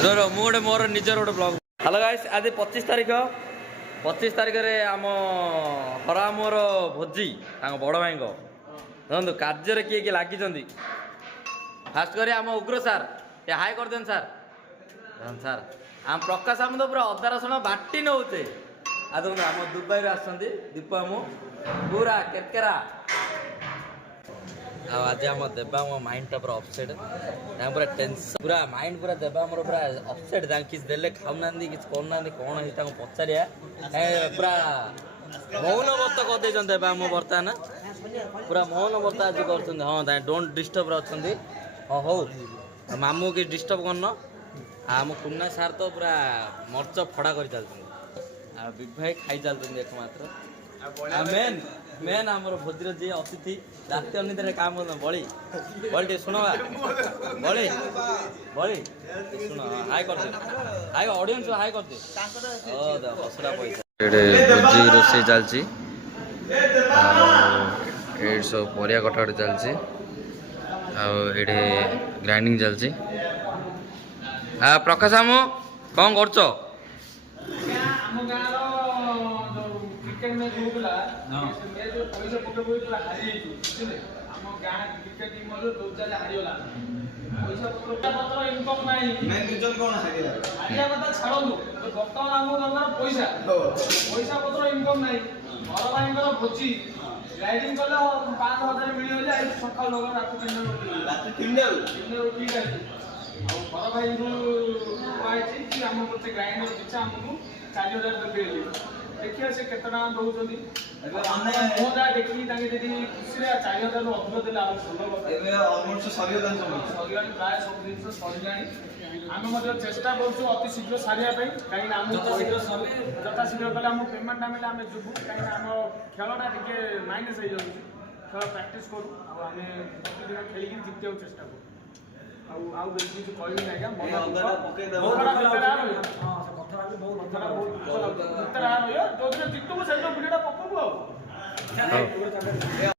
ମୁଁ ଗୋଟେ ମୋର ନିଜର ଗୋଟେ ବ୍ଲଗ। ହ୍ୟାଲୋ ଗାଇସ୍, ଆଜି 25 ତାରିଖରେ ଆମ ହରା ମୋର ଭୋଜି ତାଙ୍କ ବଡ଼ ଭାଇଙ୍କ। ଦେଖନ୍ତୁ କାର୍ଯ୍ୟରେ କିଏ କିଏ ଲାଗିଛନ୍ତି। ଫାଷ୍ଟ କରି ଆମ ଉଗ୍ର ସାର୍, ଏ ହାଇ କରିଦିଅନ୍ତୁ ସାର୍। ସାର୍ ଆମ ପ୍ରକାଶ ଆମ ତ ପୁରା ଅଦା ରସୁଣ ବାଟି ନେଉଛେ। ଆଉ ଦେଖନ୍ତୁ ଆମ ଦୁବାଇରୁ ଆସୁଛନ୍ତି ଦୀପ ଆମୁ ପୁରା କେରକେରା। ଆଉ ଆଜି ଆମ ଦେବା ମୋ ମାଇଣ୍ଡଟା ପୁରା ଅପସେଟ୍, ତାଙ୍କ ପୁରା ଟେନସନ୍, ପୁରା ମାଇଣ୍ଡ ପୁରା ଦେବା ଆମର ପୁରା ଅପସେଟ୍। ତାଙ୍କୁ କିଛି ଦେଲେ ଖାଉନାହାନ୍ତି, କିଛି କରୁନାହାନ୍ତି, କ'ଣ ହେଇଛି ତାଙ୍କୁ ପଚାରିବା। ପୁରା ମୌନ ବ୍ରତ କରିଦେଇଛନ୍ତି ଦେବା ଆମ ବର୍ତ୍ତମାନ, ପୁରା ମୌନ ବ୍ରତ ଆଜି କରୁଛନ୍ତି। ହଁ ତାଙ୍କ ଡୋଣ୍ଟ ଡିଷ୍ଟର୍ବରେ ଅଛନ୍ତି। ହଁ ହଉ ମାମୁଁ କିଛି ଡିଷ୍ଟର୍ବ କରିନ। ଆଉ ଆମ କୁନା ସାର୍ ତ ପୁରା ମର୍ଚ୍ଚ ଫଡ଼ା କରି ଚାଲିଛନ୍ତି। ଆଉ ବିଭାଇ ଖାଇ ଚାଲୁଛନ୍ତି ଏକମାତ୍ର। ଆଉ ମେନ୍ ଆମର ଭୋଜିର ଯିଏ ଅତିଥି ରାତି ଅନିଦ୍ରାରେ କାମ କରୁଛନ୍ତି ବଳି ଟିକେ ଶୁଣବା। ବଳି ଶୁଣ, ହାଇ କରିଦିଅ, ହାଇ ଅଡ଼ିଏନ୍ସ ହାଇ କରିଦିଅ। ହସଡ଼ା ପଇସା ଏଠି ଭୋଜି ରୋଷେଇ ଚାଲିଛି। ଆଉ ଏଇଠି ସବୁ ପରିବା କଟାକଟି ଚାଲିଛି। ଆଉ ଏଇଠି ଗ୍ରାଇଣ୍ଡିଙ୍ଗ ଚାଲିଛି। ପ୍ରକାଶ ମାମୁଁ କ'ଣ କରୁଛ? ଆମ ଗାଁର କ୍ରିକେଟ ମ୍ୟାଚ୍ ହଉଥିଲା, ସେ ମ୍ୟାଚ୍ ପଇସା ପକେଇ ପୁରା ହାରିଯାଇଛୁ ବୁଝିଲେ। ଆମ ଗାଁ କ୍ରିକେଟ ଟିମ୍ ଦୌଚାରେ ହାରିଗଲା। ପଇସା ପତ୍ର ଇନକମ୍ ନାହିଁ। ହାରିବା କଥା ଛାଡ଼ନ୍ତୁ, ବର୍ତ୍ତମାନ ଆମକୁ ଦରକାର ପଇସା ପତ୍ର ଇନକମ୍ ନାହିଁ। ଘର ଭାଇଙ୍କର ଭୋଜି ରାଇଡିଂ କଲେ 5,000 ମିଳିଗଲେ ଆଜି ସକାଳୁ ଲୋକ ରାତି 3ଟାରୁ ଉଠିକି ଆସିଛି। ଆଉ ଘର ଭାଇଙ୍କୁ କୁହାଯାଇଛି କି ଆମ ଗୋଟେ ଗ୍ରାଇଣ୍ଡର ପିଛା ଆମକୁ 4,000 ଦେବେ। ଦେଖିବା ସେ କେତେ ଟଙ୍କା ଦଉଛନ୍ତି। ମୁଁ ଯାହା ଦେଖିକି ତାଙ୍କେ ଯଦି ଖୁସିରେ 4,000ରୁ ଅଧିକ ଦେଲେ ଆଉ ଭଲ କଥା। ସରିଲାଣି, ପ୍ରାୟ ସବୁ ଜିନିଷ ସରିଲାଣି। ଆମେ ମଧ୍ୟ ଚେଷ୍ଟା କରୁଛୁ ଅତି ଶୀଘ୍ର ସାରିବା ପାଇଁ, କାହିଁକିନା ଆମକୁ ଯଥା ଶୀଘ୍ର କଲେ ଆମ ପେମେଣ୍ଟ ମିଳିଲେ ଆମେ ଯିବୁ। କାହିଁକିନା ଆମ ଖେଳଟା ଟିକେ ମାଇନସ୍ ହେଇଯାଉଛି। ଖେଳ ପ୍ରାକ୍ଟିସ୍ କରୁ, ଆଉ ଆମେ ପ୍ରତିଦିନ ଖେଳିକି ଜିତିବାକୁ ଚେଷ୍ଟା କରୁ। ଆଉ ବେଶୀ କିଛି କହିବି ନାହିଁ ଆଜ୍ଞା। ଯୋଉଦିନ ଜିତୁବୁ ସେଇଦିନ ଭିଡ଼ିଓଟା ପକବୁ ଆଉ।